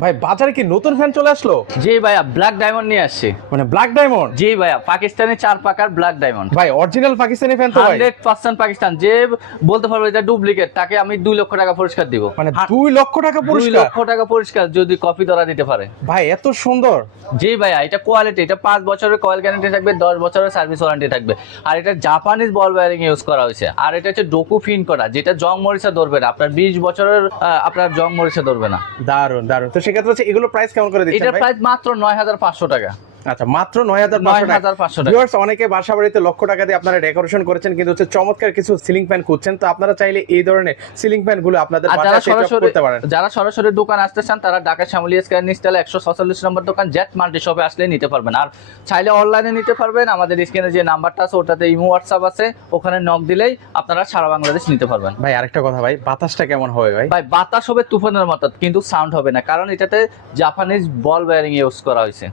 ভাই বাজারে কি নতুন ফ্যান চলে আসলো? জি ভাইয়া ব্ল্যাক ডায়মন্ড নিয়ে আসছি। মানে ব্ল্যাক ডায়মন্ড জি ভাইয়া পাকিস্তানি চার পাকার ব্ল্যাক ডায়মন্ড ভাই অরিজিনাল পাকিস্তানি ফ্যান তো ভাই। Hundred percent Pakistan. যে বলতে পারবে এটা ডুপ্লিকেট তাকে আমি দুই লক্ষ টাকা পুরস্কার দিব। মানে হা- দুই লক্ষ টাকা পুরস্কার? লক্ষ টাকা পুরস্কার যদি কপি ধরা দিতে পারে। ভাই এত সুন্দর। জি ভাইয়া এটা কোয়ালিটি এটা পাঁচ বছরের কয়েল গ্যারান্টি থাকবে দশ বছরের সার্ভিস ওয়ারেন্টি থাকবে। আর এটা জাপানিজ বল ওয়্যারিং ইউজ করা হয়েছে। আর এটা হচ্ছে ডোকু ফিন করা যেটা জং মরিচা ধরবে না। আপনার বিশ বছরের আপনার জং মরিচা ধরবে না। দারুণ দারুণ তো সেক্ষেত্রে হচ্ছে এগুলো প্রাইস কেমন করে দিচ্ছেন এটার প্রাইস মাত্র নয় হাজার পাঁচশো টাকা। আচ্ছা মাত্র নয় হাজার পাঁচশো টাকা। অনেকে বাসা বাড়িতে লক্ষ টাকা দিয়ে আপনারা ডেকোরেশন করেছেন কিন্তু হচ্ছে চমৎকার কিছু সিলিং ফ্যান খুঁজছেন তো আপনারা চাইলে এই ধরনের সিলিং ফ্যানগুলো আপনাদের যারা সরাসরি করতে পারেন। যারা সরাসরি দোকান আসতে চান তারা ঢাকা শ্যামলী স্কয়ার একশো ছচল্লিশ নম্বর দোকান জেট মাল্টি শপে আসলে নিতে পারবেন। আর চাইলে অনলাইনে নিতে পারবেন আমাদের স্ক্রিনে যে নাম্বারটা আছে ওটাতে ইমো হোয়াটসঅ্যাপ আছে ওখানে নক দিলেই আপনারা সারা বাংলাদেশ নিতে পারবেন। ভাই আরেকটা কথা ভাই বাতাসটা কেমন হবে ভাই? ভাই বাতাস হবে তুফানের মতো কিন্তু সাউন্ড হবে না কারণ এটাতে জাপানিজ বল ওয়্যারিং ইউজ করা হয়েছে।